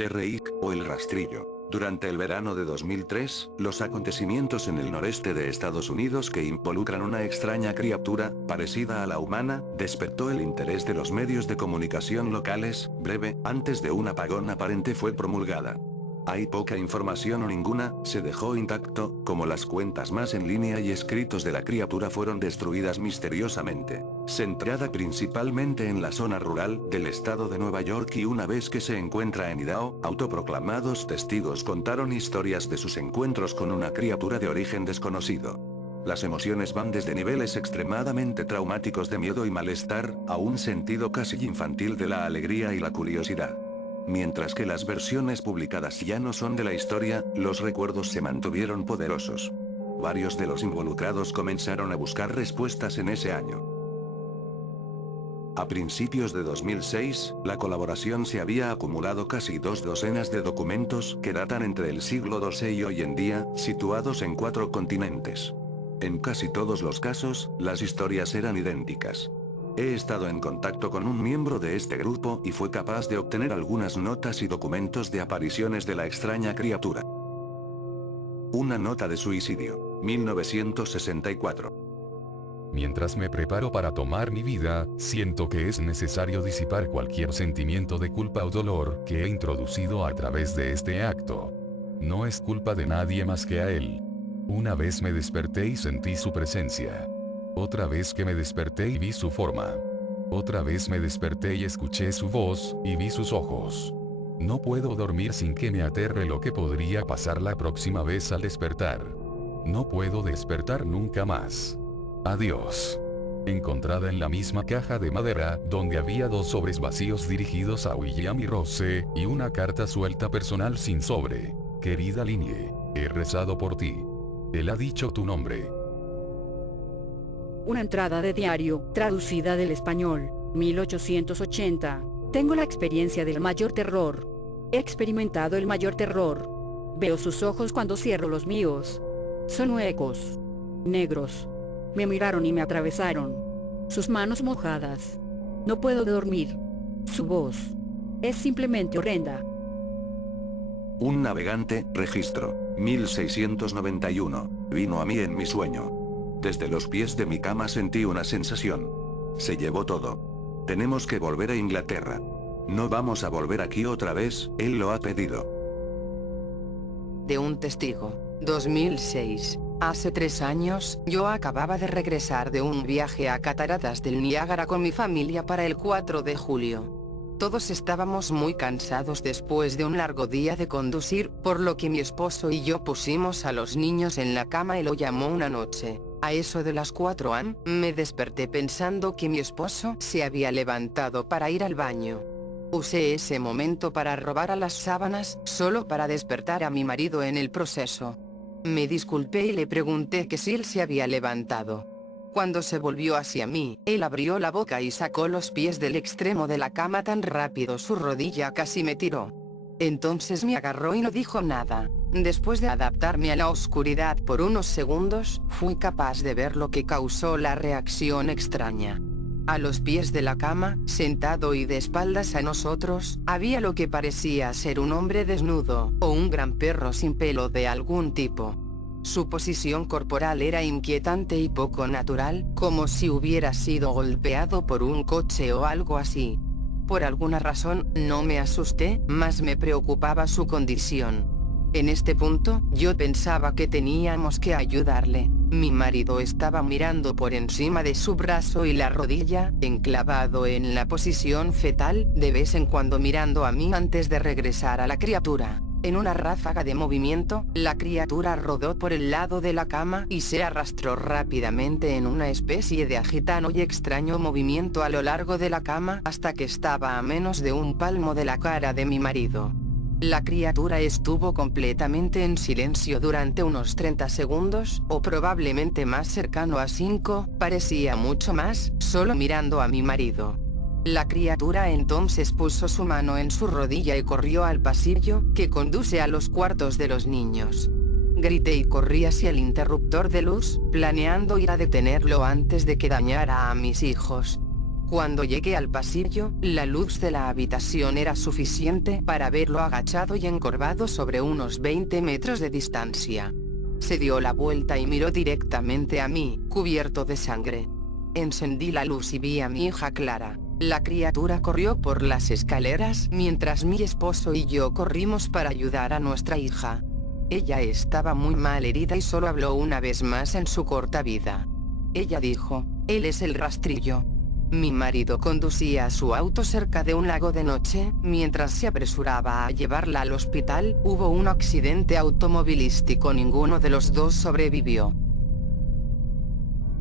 Derrick, o el rastrillo. Durante el verano de 2003, los acontecimientos en el noreste de Estados Unidos que involucran una extraña criatura, parecida a la humana, despertó el interés de los medios de comunicación locales. Breve, antes de un apagón aparente fue promulgada. Hay poca información o ninguna, se dejó intacto, como las cuentas más en línea y escritos de la criatura fueron destruidas misteriosamente. Centrada principalmente en la zona rural del estado de Nueva York y una vez que se encuentra en Idaho, autoproclamados testigos contaron historias de sus encuentros con una criatura de origen desconocido. Las emociones van desde niveles extremadamente traumáticos de miedo y malestar, a un sentido casi infantil de la alegría y la curiosidad. Mientras que las versiones publicadas ya no son de la historia, los recuerdos se mantuvieron poderosos. Varios de los involucrados comenzaron a buscar respuestas en ese año. A principios de 2006, la colaboración se había acumulado casi 2 docenas de documentos que datan entre el siglo XII y hoy en día, situados en 4 continentes. En casi todos los casos, las historias eran idénticas. He estado en contacto con un miembro de este grupo y fue capaz de obtener algunas notas y documentos de apariciones de la extraña criatura. Una nota de suicidio, 1964. Mientras me preparo para tomar mi vida, siento que es necesario disipar cualquier sentimiento de culpa o dolor que he introducido a través de este acto. No es culpa de nadie más que a él. Una vez me desperté y sentí su presencia. Otra vez que me desperté y vi su forma. Otra vez me desperté y escuché su voz, y vi sus ojos. No puedo dormir sin que me aterre lo que podría pasar la próxima vez al despertar. No puedo despertar nunca más. Adiós. Encontrada en la misma caja de madera, donde había 2 sobres vacíos dirigidos a William y Rose, y una carta suelta personal sin sobre. Querida Linnie, he rezado por ti. Él ha dicho tu nombre. Una entrada de diario, traducida del español, 1880. Tengo la experiencia del mayor terror. He experimentado el mayor terror. Veo sus ojos cuando cierro los míos. Son huecos. Negros. Me miraron y me atravesaron. Sus manos mojadas. No puedo dormir. Su voz es simplemente horrenda. Un navegante, registro, 1691, vino a mí en mi sueño. Desde los pies de mi cama sentí una sensación. Se llevó todo. Tenemos que volver a Inglaterra. No vamos a volver aquí otra vez, él lo ha pedido. De un testigo, 2006. Hace 3 años, yo acababa de regresar de un viaje a Cataratas del Niágara con mi familia para el 4 de julio. Todos estábamos muy cansados después de un largo día de conducir, por lo que mi esposo y yo pusimos a los niños en la cama y lo llamó una noche. A eso de las 4 am, me desperté pensando que mi esposo se había levantado para ir al baño. Usé ese momento para robar a las sábanas, solo para despertar a mi marido en el proceso. Me disculpé y le pregunté que si él se había levantado. Cuando se volvió hacia mí, él abrió la boca y sacó los pies del extremo de la cama tan rápido su rodilla casi me tiró. Entonces me agarró y no dijo nada. Después de adaptarme a la oscuridad por unos segundos, fui capaz de ver lo que causó la reacción extraña. A los pies de la cama, sentado y de espaldas a nosotros, había lo que parecía ser un hombre desnudo, o un gran perro sin pelo de algún tipo. Su posición corporal era inquietante y poco natural, como si hubiera sido golpeado por un coche o algo así. Por alguna razón, no me asusté, más me preocupaba su condición. En este punto, yo pensaba que teníamos que ayudarle. Mi marido estaba mirando por encima de su brazo y la rodilla, enclavado en la posición fetal, de vez en cuando mirando a mí antes de regresar a la criatura. En una ráfaga de movimiento, la criatura rodó por el lado de la cama y se arrastró rápidamente en una especie de agitado y extraño movimiento a lo largo de la cama hasta que estaba a menos de un palmo de la cara de mi marido. La criatura estuvo completamente en silencio durante unos 30 segundos, o probablemente más cercano a 5, parecía mucho más, solo mirando a mi marido. La criatura entonces puso su mano en su rodilla y corrió al pasillo, que conduce a los cuartos de los niños. Grité y corrí hacia el interruptor de luz, planeando ir a detenerlo antes de que dañara a mis hijos. Cuando llegué al pasillo, la luz de la habitación era suficiente para verlo agachado y encorvado sobre unos 20 metros de distancia. Se dio la vuelta y miró directamente a mí, cubierto de sangre. Encendí la luz y vi a mi hija Clara. La criatura corrió por las escaleras mientras mi esposo y yo corrimos para ayudar a nuestra hija. Ella estaba muy mal herida y solo habló una vez más en su corta vida. Ella dijo: "Él es el rastrillo". Mi marido conducía su auto cerca de un lago de noche. Mientras se apresuraba a llevarla al hospital, hubo un accidente automovilístico. Ninguno de los dos sobrevivió.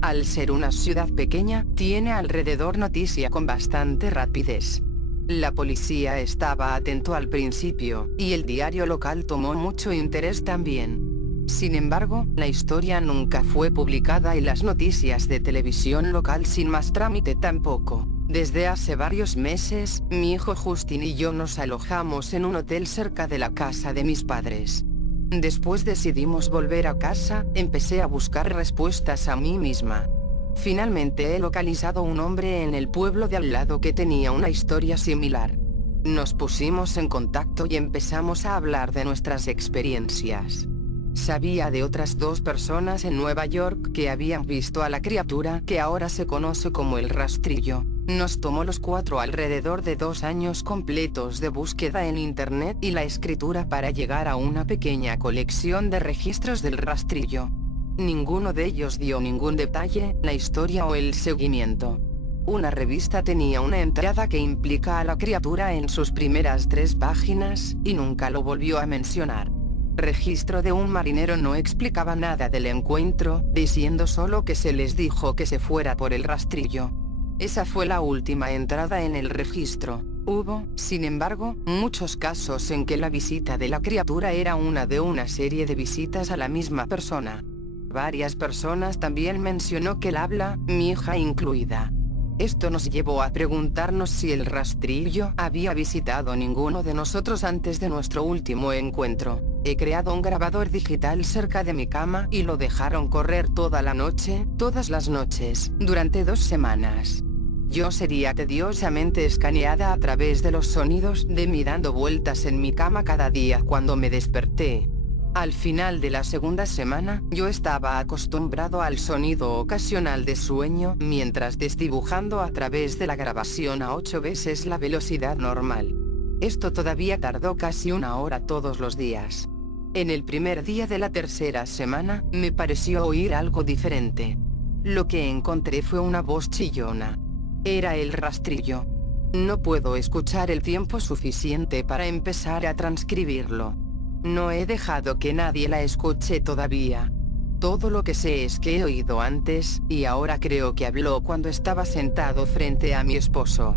Al ser una ciudad pequeña, tiene alrededor noticia con bastante rapidez. La policía estaba atento al principio, y el diario local tomó mucho interés también. Sin embargo, la historia nunca fue publicada y las noticias de televisión local sin más trámite tampoco. Desde hace varios meses, mi hijo Justin y yo nos alojamos en un hotel cerca de la casa de mis padres. Después decidimos volver a casa. Empecé a buscar respuestas a mí misma. Finalmente he localizado un hombre en el pueblo de al lado que tenía una historia similar. Nos pusimos en contacto y empezamos a hablar de nuestras experiencias. Sabía de otras 2 personas en Nueva York que habían visto a la criatura que ahora se conoce como el rastrillo. Nos tomó los 4 alrededor de 2 años completos de búsqueda en internet y la escritura para llegar a una pequeña colección de registros del rastrillo. Ninguno de ellos dio ningún detalle, la historia o el seguimiento. Una revista tenía una entrada que implica a la criatura en sus primeras 3 páginas, y nunca lo volvió a mencionar. Registro de un marinero no explicaba nada del encuentro, diciendo solo que se les dijo que se fuera por el rastrillo. Esa fue la última entrada en el registro. Hubo, sin embargo, muchos casos en que la visita de la criatura era una de una serie de visitas a la misma persona. Varias personas también mencionó que él habla, mi hija incluida. Esto nos llevó a preguntarnos si el rastrillo había visitado ninguno de nosotros antes de nuestro último encuentro. He creado un grabador digital cerca de mi cama y lo dejaron correr toda la noche, todas las noches, durante 2 semanas. Yo sería tediosamente escaneada a través de los sonidos de mí dando vueltas en mi cama cada día cuando me desperté. Al final de la segunda semana, yo estaba acostumbrado al sonido ocasional de sueño mientras desdibujando a través de la grabación a 8 veces la velocidad normal. Esto todavía tardó casi 1 hora todos los días. En el primer día de la tercera semana, me pareció oír algo diferente. Lo que encontré fue una voz chillona. Era el rastrillo. No puedo escuchar el tiempo suficiente para empezar a transcribirlo. No he dejado que nadie la escuche todavía. Todo lo que sé es que he oído antes, y ahora creo que habló cuando estaba sentado frente a mi esposo.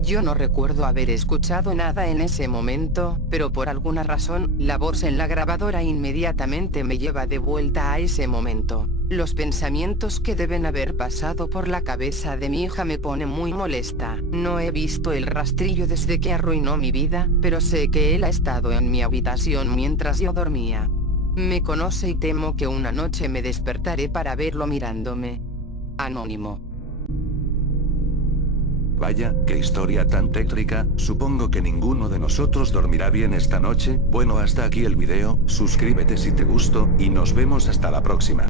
Yo no recuerdo haber escuchado nada en ese momento, pero por alguna razón, la voz en la grabadora inmediatamente me lleva de vuelta a ese momento. Los pensamientos que deben haber pasado por la cabeza de mi hija me ponen muy molesta. No he visto el rastrillo desde que arruinó mi vida, pero sé que él ha estado en mi habitación mientras yo dormía. Me conoce y temo que una noche me despertaré para verlo mirándome. Anónimo. Vaya, qué historia tan tétrica. Supongo que ninguno de nosotros dormirá bien esta noche. Bueno, hasta aquí el video, suscríbete si te gustó, y nos vemos hasta la próxima.